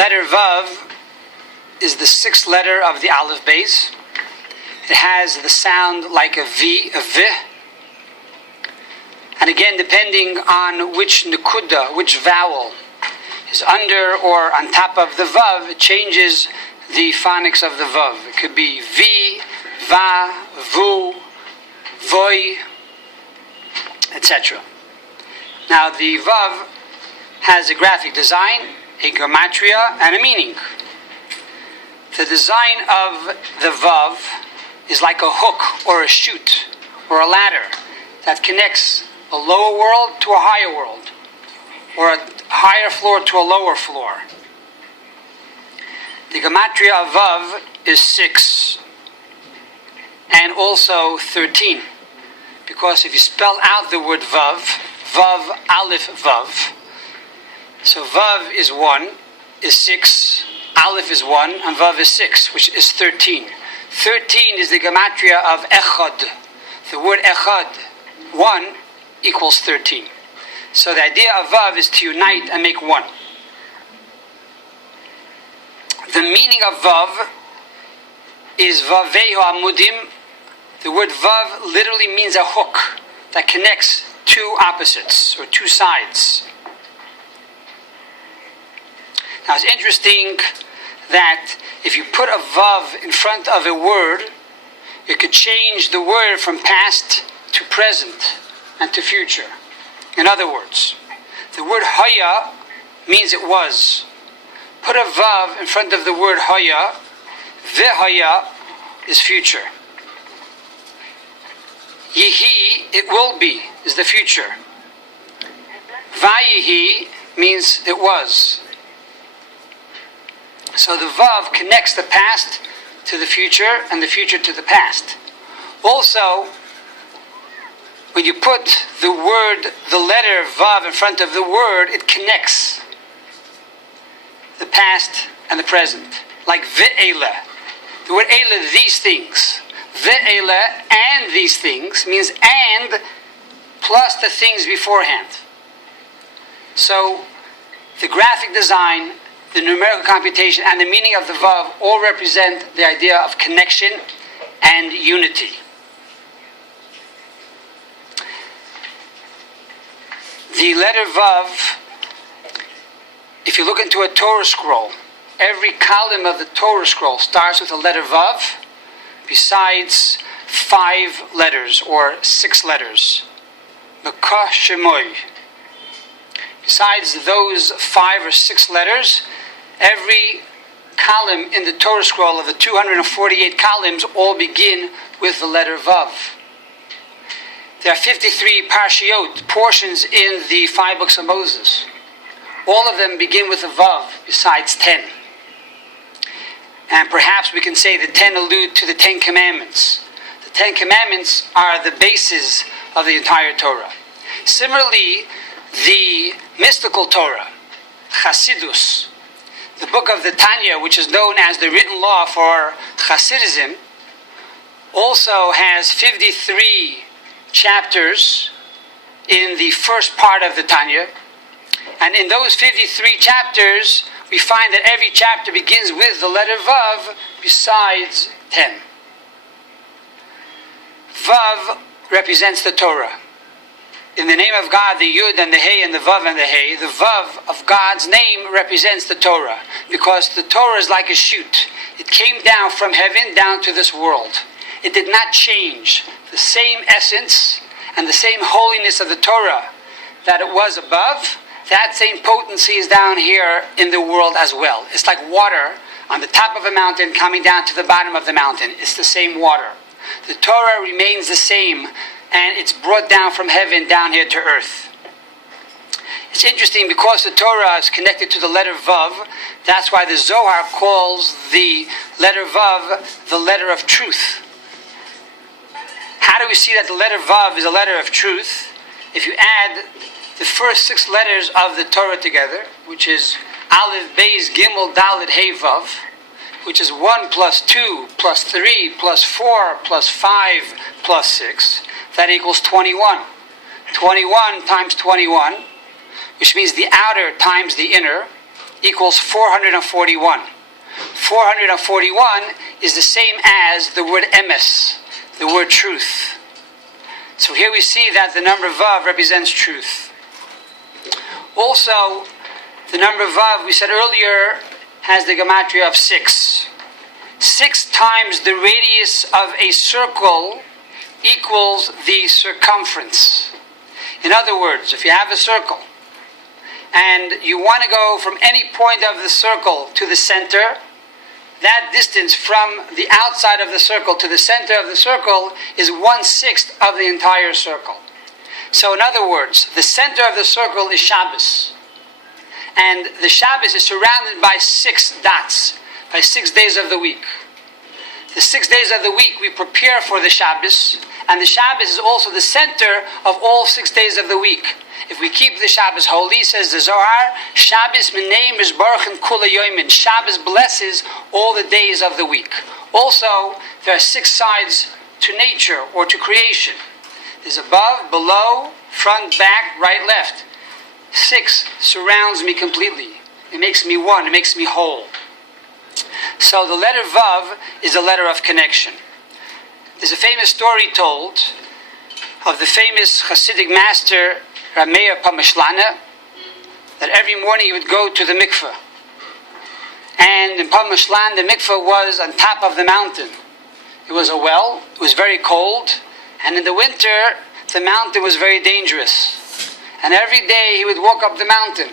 letter Vav is the sixth letter of the Aleph Beis. It has the sound like a V, a V. And again, depending on which nekuda, which vowel is under or on top of the Vav, it changes the phonics of the Vav. It could be V, Va, Vu, Voi, etc. Now the Vav has a graphic design, a gematria, and a meaning. The design of the Vav is like a hook or a chute or a ladder that connects a lower world to a higher world, or a higher floor to a lower floor. The gematria of Vav is 6 and also 13, because if you spell out the word Vav, Vav, Aleph, Vav, so Vav is 1, is 6, Aleph is 1, and Vav is 6, which is 13. 13 is the gematria of Echad. The word Echad, 1, equals 13. So the idea of Vav is to unite and make one. The meaning of Vav is Vavehu Amudim. The word Vav literally means a hook that connects two opposites or two sides. Now it's interesting that if you put a Vav in front of a word, it could change the word from past to present and to future. In other words, the word Haya means it was. Put a Vav in front of the word Haya, Vehaya is future. Yihi, it will be, is the future. Vayihi means it was. So the Vav connects the past to the future and the future to the past. Also, when you put the word, the letter Vav in front of the word, it connects the past and the present. Like Ve'ele. The word Ele, these things. Ve'ele, and these things, means and plus the things beforehand. So, the graphic design, the numerical computation, and the meaning of the Vav all represent the idea of connection and unity. The letter Vav, if you look into a Torah scroll, every column of the Torah scroll starts with a letter Vav, besides 5 letters or 6 letters. Mekah Shemoy. Besides those 5 or 6 letters, every column in the Torah scroll of the 248 columns all begin with the letter Vav. There are 53 parshiot, portions in the 5 books of Moses. All of them begin with a Vav, besides 10. And perhaps we can say the 10 allude to the 10 Commandments. The 10 Commandments are the basis of the entire Torah. Similarly, the mystical Torah, Chassidus, the book of the Tanya, which is known as the written law for Hasidism, also has 53 chapters in the first part of the Tanya. And in those 53 chapters, we find that every chapter begins with the letter Vav besides 10. Vav represents the Torah. In the name of God, the Yud and the Hey and the Vav and the Hey, the Vav of God's name represents the Torah, because the Torah is like a chute. It came down from heaven down to this world. It did not change. The same essence and the same holiness of the Torah that it was above, that same potency is down here in the world as well. It's like water on the top of a mountain coming down to the bottom of the mountain. It's the same water. The Torah remains the same, and it's brought down from heaven down here to earth. It's interesting because the Torah is connected to the letter Vav. That's why the Zohar calls the letter Vav the letter of truth. How do we see that the letter Vav is a letter of truth? If you add the first 6 letters of the Torah together, which is Aleph, Beis, Gimel, Dalet, Hey, Vav, which is 1 plus 2 plus 3 plus 4 plus 5 plus 6, that equals 21. 21 times 21, which means the outer times the inner, equals 441. 441 is the same as the word emes, the word truth. So here we see that the number Vav represents truth. Also, the number Vav, we said earlier, has the gematria of 6. 6 times the radius of a circle equals the circumference. In other words, if you have a circle and you want to go from any point of the circle to the center, that distance from the outside of the circle to the center of the circle is 1/6 of the entire circle. So in other words, the center of the circle is Shabbos. And the Shabbos is surrounded by 6 dots, by 6 days of the week. The 6 days of the week we prepare for the Shabbos, and the Shabbos is also the center of all 6 days of the week. If we keep the Shabbos holy, says the Zohar, Shabbos minei mizbarchen kula yomin. Shabbos blesses all the days of the week. Also, there are 6 sides to nature or to creation. There's above, below, front, back, right, left. 6 surrounds me completely. It makes me one. It makes me whole. So the letter Vav is a letter of connection. There's a famous story told of the famous Hasidic master Rav Meir Pamishlana, that every morning he would go to the mikveh. And in Pamishlan, the mikveh was on top of the mountain. It was a well, it was very cold, and in the winter, the mountain was very dangerous. And every day he would walk up the mountain,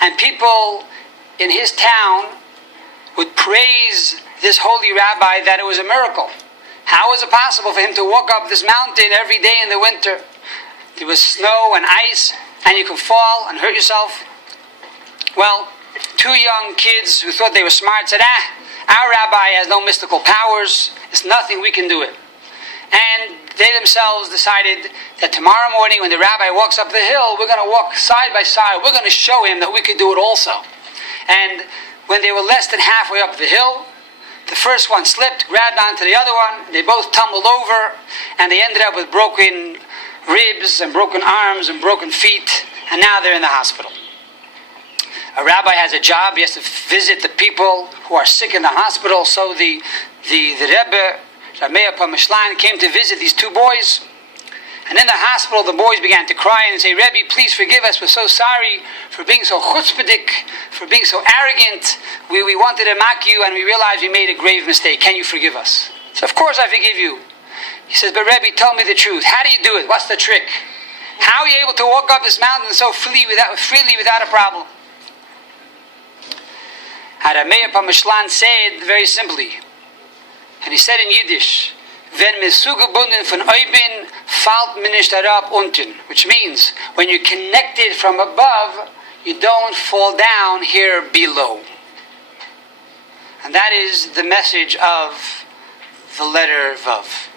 and people in his town would praise this holy rabbi that it was a miracle. How was it possible for him to walk up this mountain every day in the winter? There was snow and ice, and you could fall and hurt yourself. Well, 2 young kids who thought they were smart said, our rabbi has no mystical powers. It's nothing, we can do it. And they themselves decided that tomorrow morning when the rabbi walks up the hill, we're going to walk side by side. We're going to show him that we could do it also. And when they were less than halfway up the hill, the first one slipped, grabbed onto the other one. They both tumbled over, and they ended up with broken ribs and broken arms and broken feet, and now they're in the hospital. A rabbi has a job. He has to visit the people who are sick in the hospital. So the Rebbe, Rav Meir Pamishlan, came to visit these 2 boys. And in the hospital, the boys began to cry and say, Rebbe, please forgive us. We're so sorry for being so chutzpahdik, for being so arrogant. We wanted to mock you, and we realized we made a grave mistake. Can you forgive us? So, of course I forgive you. He says, but Rebbe, tell me the truth. How do you do it? What's the trick? How are you able to walk up this mountain so freely without a problem? Rav Meir Pamishlan said very simply, and he said in Yiddish, Wenn mir zugebunden von oben, fällt mir nicht herab unten, which means, when you're connected from above, you don't fall down here below. And that is the message of the letter Vav.